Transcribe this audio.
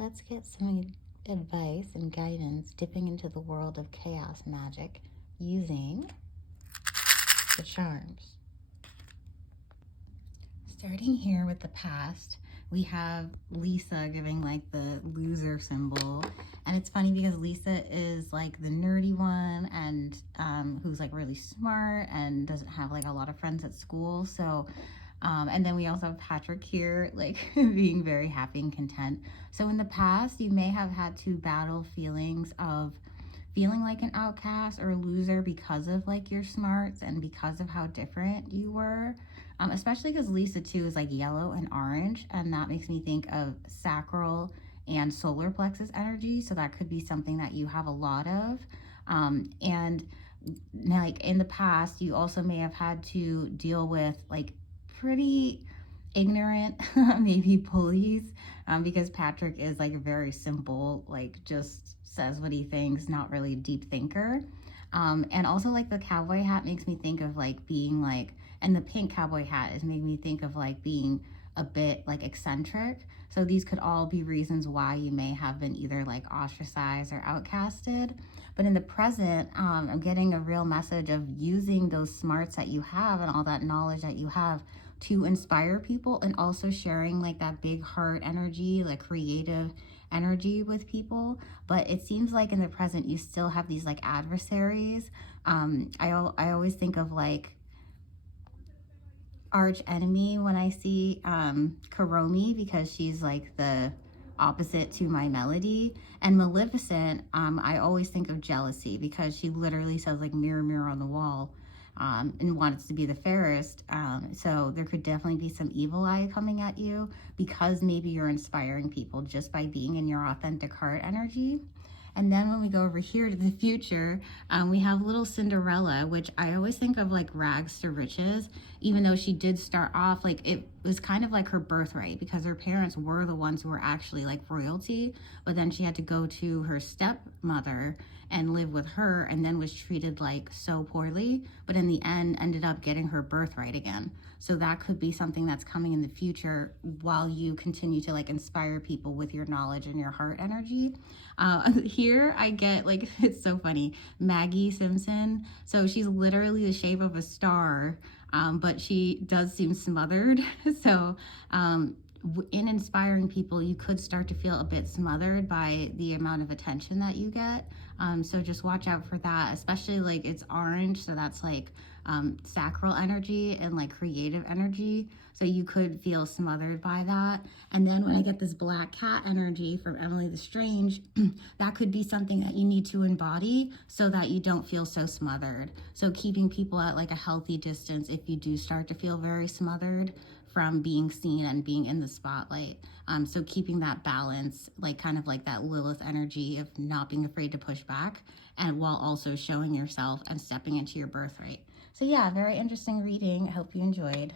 Let's get some advice and guidance dipping into the world of chaos magic using the charms. Starting here with the past, we have Lisa giving like the loser symbol. And it's funny because Lisa is like the nerdy one and who's like really smart and doesn't have like a lot of friends at school. So and then we also have Patrick here, like being very happy and content. So in the past, you may have had to battle feelings of feeling like an outcast or a loser because of like your smarts and because of how different you were. Especially because Lisa too is like yellow and orange, and that makes me think of sacral and solar plexus energy. So that could be something that you have a lot of. And like in the past, you also may have had to deal with like pretty ignorant maybe bullies, because Patrick is like very simple, like just says what he thinks, not really a deep thinker. And also like the cowboy hat makes me think of like being like, and the pink cowboy hat is making me think of like being a bit like eccentric. So these could all be reasons why you may have been either like ostracized or outcasted. But in the present, I'm getting a real message of using those smarts that you have and all that knowledge that you have to inspire people, and also sharing like that big heart energy, like creative energy with people. But it seems like in the present you still have these like adversaries. I always think of like arch enemy when I see Karomi, because she's like the opposite to my Melody. And Maleficent, I always think of jealousy, because she literally says like mirror mirror on the wall, and wants to be the fairest. So there could definitely be some evil eye coming at you, because maybe you're inspiring people just by being in your authentic heart energy. And then when we go over here to the future, we have little Cinderella, which I always think of like rags to riches, even though she did start off like it was kind of like her birthright, because her parents were the ones who were actually like royalty. But then she had to go to her stepmother and live with her, and then was treated like so poorly, but in the end ended up getting her birthright again. So that could be something that's coming in the future while you continue to like inspire people with your knowledge and your heart energy. Here I get like, it's so funny, Maggie Simpson. So she's literally the shape of a star, but she does seem smothered. So in inspiring people, you could start to feel a bit smothered by the amount of attention that you get. So just watch out for that, especially like it's orange. So that's like sacral energy and like creative energy. So you could feel smothered by that. And then when I get this black cat energy from Emily the Strange, that could be something that you need to embody so that you don't feel so smothered. So keeping people at like a healthy distance if you do start to feel very smothered from being seen and being in the spotlight. So keeping that balance, like kind of like that Lilith energy of not being afraid to push back, and while also showing yourself and stepping into your birthright. So yeah, very interesting reading. I hope you enjoyed.